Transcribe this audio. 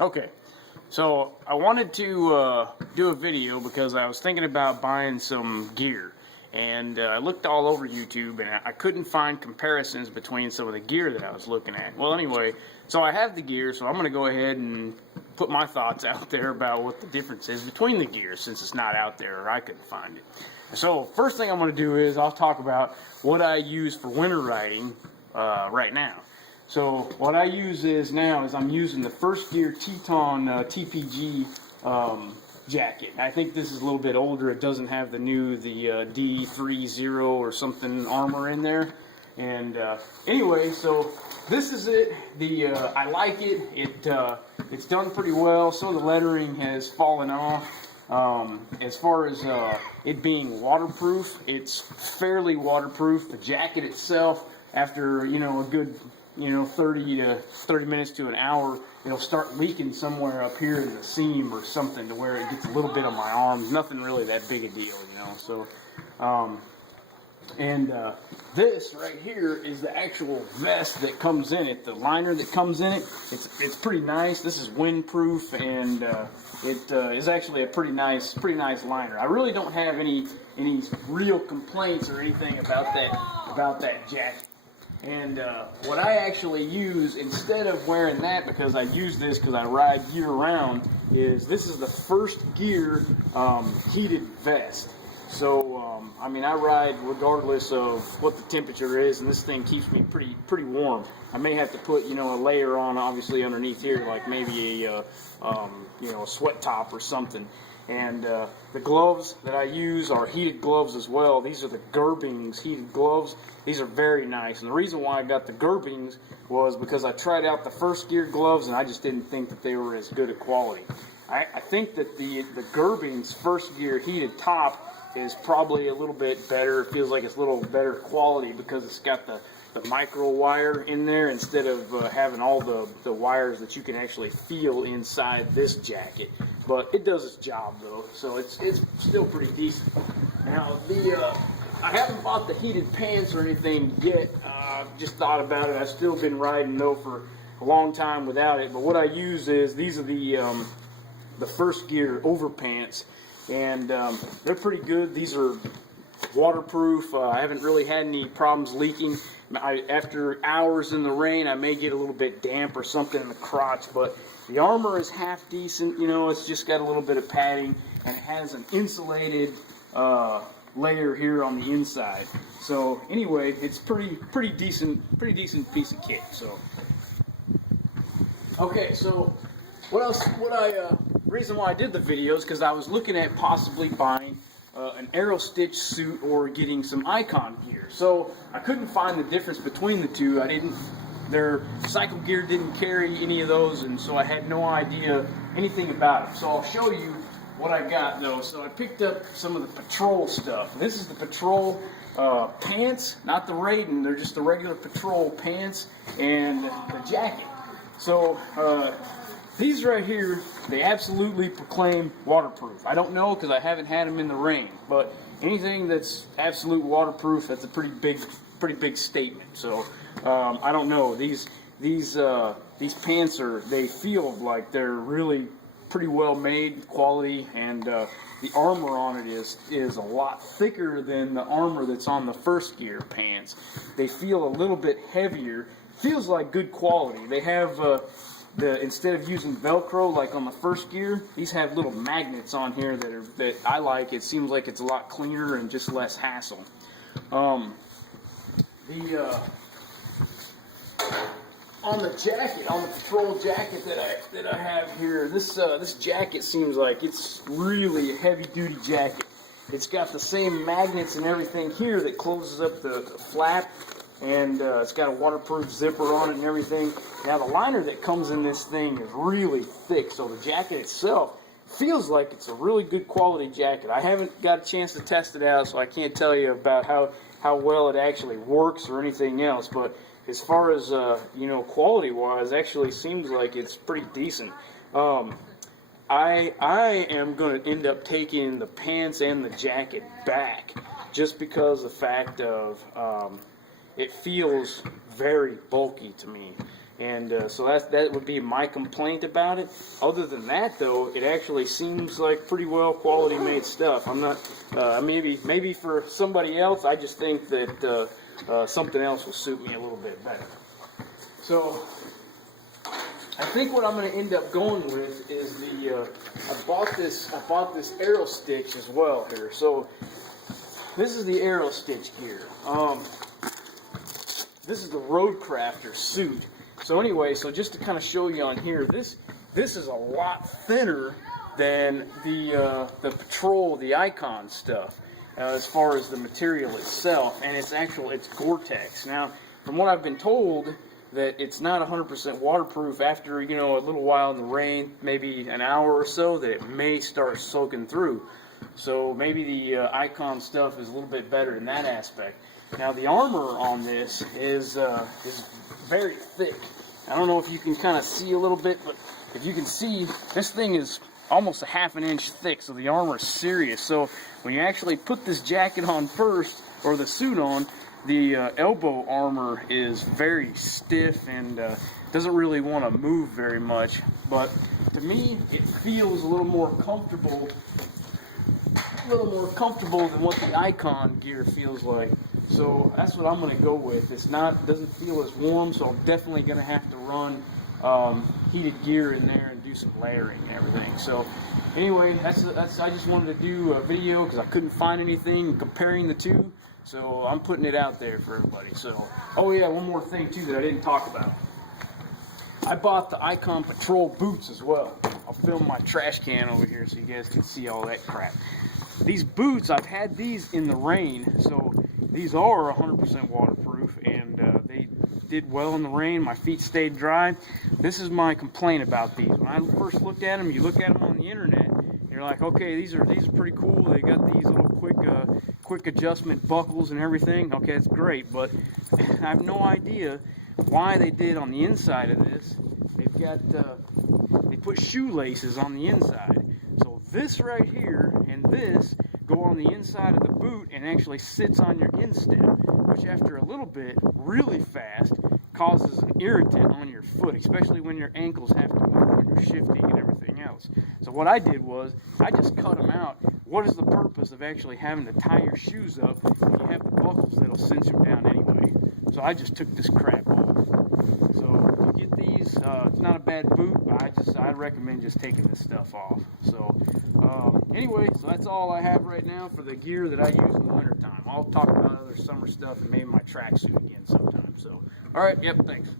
Okay, so I wanted to do a video because I was thinking about buying some gear, and I looked all over YouTube and I couldn't find comparisons between some of the gear that I was looking at. Well, anyway, so I have the gear, so I'm going to go ahead and put my thoughts out there about what the difference is between the gear, since it's not out there or I couldn't find it. So first thing I'm going to do is I'll talk about what I use for winter riding right now. So what I use now is I'm using the First Gear Teton TPG jacket. I think this is a little bit older. It doesn't have the D30 or something armor in there. And anyway, so this is it. I like it. It's done pretty well. Some of the lettering has fallen off. As far as it being waterproof, it's fairly waterproof. The jacket itself, after a good 30 minutes to an hour, it'll start leaking somewhere up here in the seam or something, to where it gets a little bit on my arms. Nothing really that big a deal, So, this right here is the actual vest that comes in it. The liner that comes in it, it's pretty nice. This is windproof, and it is actually a pretty nice liner. I really don't have any real complaints or anything about that jacket. And what I actually use instead of wearing that, because I use this because I ride year round, is this is the First Gear heated vest. So I mean, I ride regardless of what the temperature is, and this thing keeps me pretty warm. I may have to put a layer on, obviously, underneath here, like maybe a sweat top or something. And the gloves that I use are heated gloves as well. These are the Gerbings heated gloves. These are very nice. And the reason why I got the Gerbings was because I tried out the First Gear gloves, and I just didn't think that they were as good a quality. I think that the Gerbings First Gear heated top is probably a little bit better. It feels like it's a little better quality because it's got the micro wire in there instead of having all the wires that you can actually feel inside this jacket. But it does its job though, so it's still pretty decent. Now I haven't bought the heated pants or anything yet. Just thought about it. I've still been riding though for a long time without it. But what I use is these are the First Gear overpants, and they're pretty good. These are waterproof. I haven't really had any problems leaking. After hours in the rain, I may get a little bit damp or something in the crotch, but the armor is half decent. It's just got a little bit of padding, and it has an insulated layer here on the inside. So anyway, it's pretty decent piece of kit. So okay, so what else? Reason why I did the video is because I was looking at possibly buying an Aerostich suit or getting some Icon gear. So I couldn't find the difference between the two. Their Cycle Gear didn't carry any of those, and so I had no idea anything about it. So I'll show you what I got though. So I picked up some of the Patrol stuff. This is the Patrol pants, not the Raiden. They're just the regular Patrol pants and the jacket. So these right here, they absolutely proclaim waterproof. I don't know because I haven't had them in the rain, but anything that's absolute waterproof, that's a pretty big statement. So I don't know. These pants they feel like they're really pretty well made, quality, and the armor on it is a lot thicker than the armor that's on the First Gear pants. They feel a little bit heavier. Feels like good quality. They have instead of using Velcro like on the First Gear, these have little magnets on here that I like. It seems like it's a lot cleaner and just less hassle. On the jacket, on the Patrol jacket that I have here, this jacket seems like it's really a heavy-duty jacket. It's got the same magnets and everything here that closes up the flap, and it's got a waterproof zipper on it and everything. Now the liner that comes in this thing is really thick, so the jacket itself feels like it's a really good quality jacket. I haven't got a chance to test it out, so I can't tell you about how well it actually works or anything else, but as far as quality wise, actually seems like it's pretty decent. I am going to end up taking the pants and the jacket back just because of the fact of it feels very bulky to me. And so that would be my complaint about it. Other than that, though, it actually seems like pretty well quality made stuff. I'm not, maybe for somebody else, I just think that something else will suit me a little bit better. So I think what I'm going to end up going with is I bought this Aerostich as well here. So this is the Aerostich gear. This is the Roadcrafter suit. So anyway, so just to kind of show you on here, this is a lot thinner than the Patrol, the Icon stuff, as far as the material itself, and it's Gore-Tex. Now, from what I've been told, that it's not 100% waterproof. After, you know, a little while in the rain, maybe an hour or so, that it may start soaking through. So maybe the Icon stuff is a little bit better in that aspect. Now the armor on this is very thick. I don't know if you can kind of see a little bit, but if you can see, this thing is almost a ½ an inch thick, so the armor is serious. So when you actually put this jacket on first, or the suit on, the elbow armor is very stiff and doesn't really want to move very much. But to me, it feels a little more comfortable than what the Icon gear feels like. So that's what I'm going to go with. Doesn't feel as warm, so I'm definitely going to have to run heated gear in there and do some layering and everything. So anyway, I just wanted to do a video because I couldn't find anything comparing the two. So I'm putting it out there for everybody. So, oh yeah, one more thing too that I didn't talk about. I bought the Icon Patrol boots as well. I'll film my trash can over here so you guys can see all that crap. These boots, I've had these in the rain, so these are 100% waterproof, and they did well in the rain. My feet stayed dry. This is my complaint about these. When I first looked at them, you look at them on the internet, and you're like, okay, these are pretty cool. They got these little quick adjustment buckles and everything. Okay, it's great, but I have no idea why they did on the inside of this. They put shoelaces on the inside. So this right here and this go on the inside of the boot and actually sits on your instep, which after a little bit, really fast, causes an irritant on your foot, especially when your ankles have to move when you're shifting and everything else. So what I did was, I just cut them out. What is the purpose of actually having to tie your shoes up if you have the buckles that'll cinch them down anyway? So I just took this crap off. So if you get these, it's not a bad boot, but I'd recommend just taking this stuff off. So anyway, so that's all I have right now for the gear that I use in the wintertime. I'll talk about other summer stuff and maybe my tracksuit again sometime. So, alright, yep, thanks.